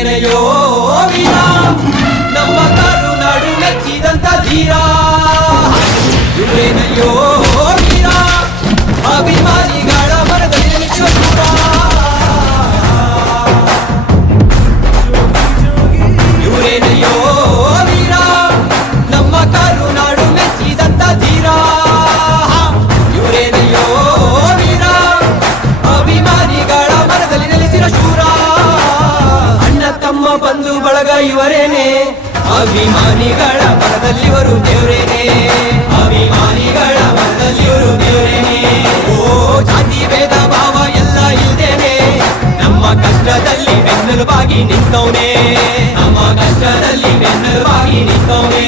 ಇವರೇನೆಯೋ ವೀರ, ನಮ್ಮ ಕರುನಾಡು ಮೆಚ್ಚಿದಂತ ಧೀರ. ಇವರೇನೆಯೋ ವೀರ, ಅಭಿಮಾನಿಗಳ ಮನದಲ್ಲಿ ನಿಂತಿರುವ ಶೂರ. ಇವರೇನೆಯೋ ವೀರ, ನಮ್ಮ ಕರುನಾಡು ಮೆಚ್ಚಿದಂತ ಧೀರ. ಇವರೇನೆಯೋ ವೀರ, ಅಭಿಮಾನಿಗಳ ಮನದಲ್ಲಿ ನೆಲೆಸಿದ ಶೂರ. ಅಣ್ಣ ತಮ್ಮ ಬಂಧು ಬಳಗ ಇವರೇನೆ, ಅಭಿಮಾನಿಗಳ ಮನದಲ್ಲಿವರು ದೇವರೇನೆ. ಅಭಿಮಾನಿಗಳ ಮನದಲ್ಲಿವರು ದೇವರೇನೆ. ಓ ಜಾತಿ ಭೇದ ಭಾವ ಎಲ್ಲ ಇಲ್ದೇನೆ, ನಮ್ಮ ಕಷ್ಟದಲ್ಲಿ ಬೆನ್ನೆಲುಬಾಗಿ ನಿಂತವನೇ. ನಮ್ಮ ಕಷ್ಟದಲ್ಲಿ ಬೆನ್ನೆಲುಬಾಗಿ ನಿಂತವನೇ.